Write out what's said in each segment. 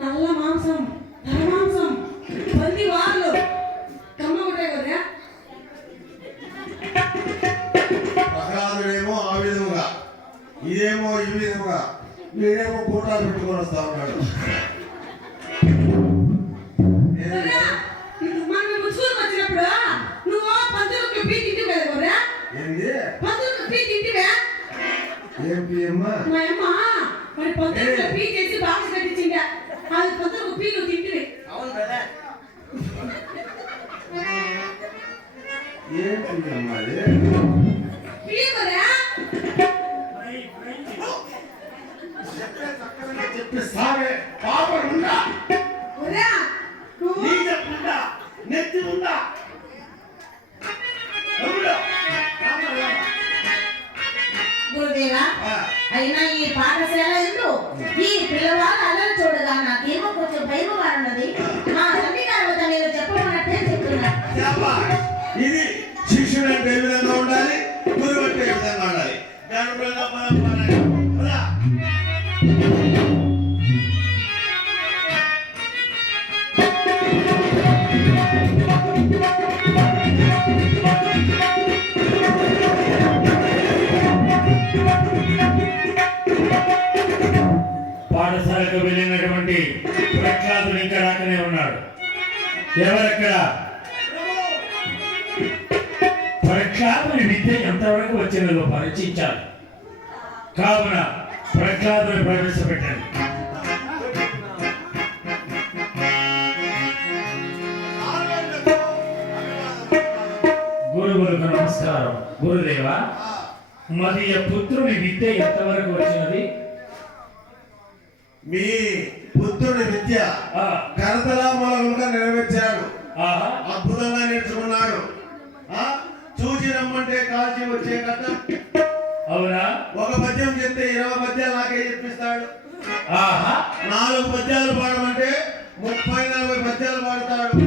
నల్ల మాంసం మాంసం పంది వాళ్ళు కమ్మ ఉంటాయి కదా. ప్రహ్లాదుడేమో ఆ విధముగా, ఇదేమో ఈ విధముగా, వీడేమో కూటాలు పెట్టుకొని వస్తా ఉన్నాడు. మనం ముసుగులకు వచ్చినప్పుడు నువ్వు పందులకు పీ తింటివే కదా. ఏంది పందులకు పీ తింటివే? ఏం పియమ్మా? మా అమ్మ మరి పందులకు పీ చేసి బాక్స్ కట్టించిందా, అది పందులకు పీ నువ్వు తింటివే. అవును కదా. ఏం పియమ్మా అది? పీ కదా. చెప్పి సాగే పాపం ఉందా? ఒరేయ్ నీ చెప్పుందా? నెత్తి ఉందా? గురుదేవా, అయినా ఈ పాఠశాల ఎందు ఈ పిల్లవాళ్ళ అల్లరి చూడగా నాకేమో కొంచెం భయంగా ఉన్నది. మా తల్లి గారు మీరు చెప్పమన్నట్టే చెప్తున్నా. ఇది శిష్యుడు అంటే ఏ విధంగా ఉండాలి, గురువు అంటే ఏ విధంగా ఉండాలి. పాఠశాలకు వెళ్ళినటువంటి ప్రఖ్యాతుడు ఇంకా రాకనే ఉన్నాడు. ఎవరక్కడ? ప్రఖ్యాతుని విద్య ఎంతవరకు వచ్చినదో పరీక్షించాలి. కావున ప్రఖ్యాతుని ప్రవేశపెట్టండి. గురువులకు నమస్కారం. గురుదేవా, మదీయ పుత్రుని విద్య ఎంతవరకు వచ్చినది? మీ పుత్రుడి విద్య కరతలామూలంగా నెరవేర్చాడు. అద్భుతంగా నేర్చుకున్నాడు. చూచి రమ్మంటే కాల్చి వచ్చే కథ. అవునా? ఒక పద్యం చెప్తే 20 పద్యాలు నాకే చెప్పిస్తాడు. 4 పద్యాలు పాడమంటే 30-40 పద్యాలు పాడతాడు.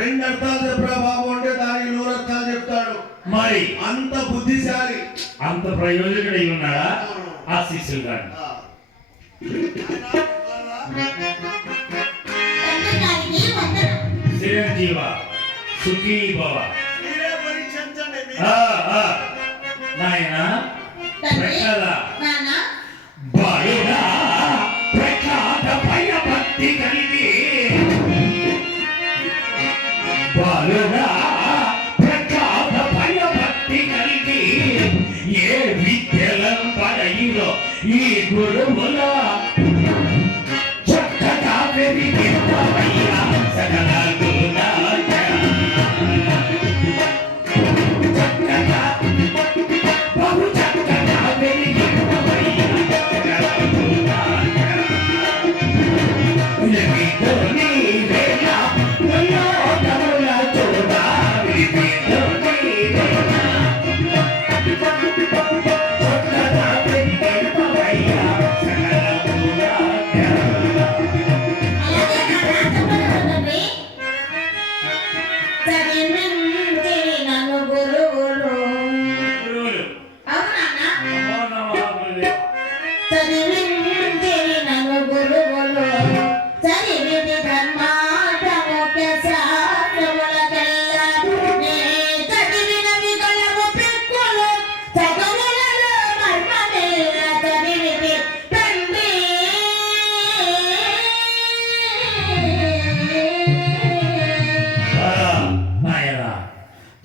2 అర్థాలు చెప్పరా బాబు అంటే దానికి 100 అర్థాలు చెప్తాడు. మరి అంత బుద్ధిశాలి, అంత ప్రయోజకుడై ఉన్నాడా ఆ శిష్యులు గారు? చిరంజీవ సుఖీ భవ. నాయన బాలుడా, ప్రఖ్యాత భయభక్తి కలిగి, బాలుడా ప్రఖ్యాత భయభక్తి కలిగి ఏ విద్యలను పడయిలో ఈ గురువుల చక్కగా పెరిగిపోవయ్యా సకల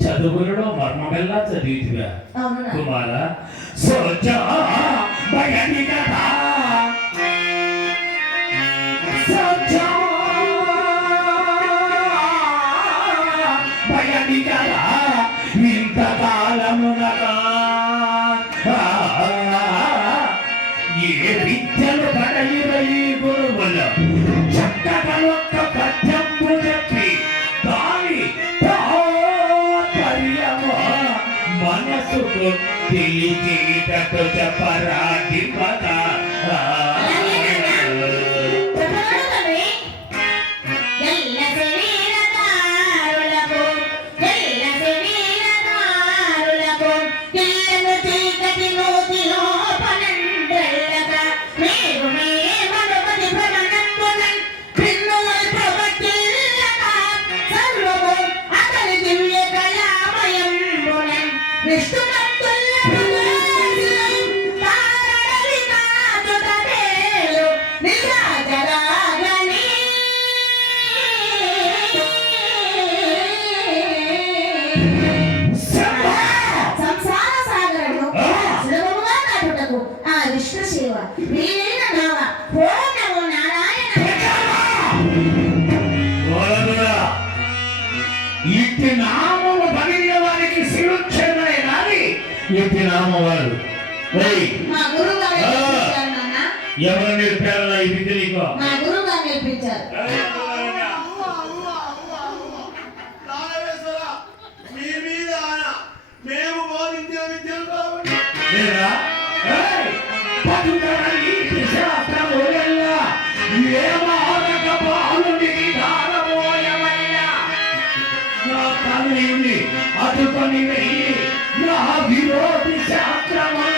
చదువులలో మర్మమెల్లా చదివితివా కుమార? నాకు తెలిచేటట్టు చెప్పరా దింపత ఇట్టి నామము పలికిన వారికి శివక్షేమే నాది ఇట్టి నామవాడు మా గురువు గారు నేర్పించారు నాన్న. ఎవరు నేర్పారా ఈ విద్య నీకు? మా గురువు గారు నేర్పించారు. మీ మీద మేము బోధించిన విద్యలు కాబట్టి లేదా పదుతరని శాస్త్రములెల్లా ఏమారక బాలుని దానమోయమయ్యా నా తల్లిని అటుకొని వెయ్యి నా విరోధి శాస్త్రమా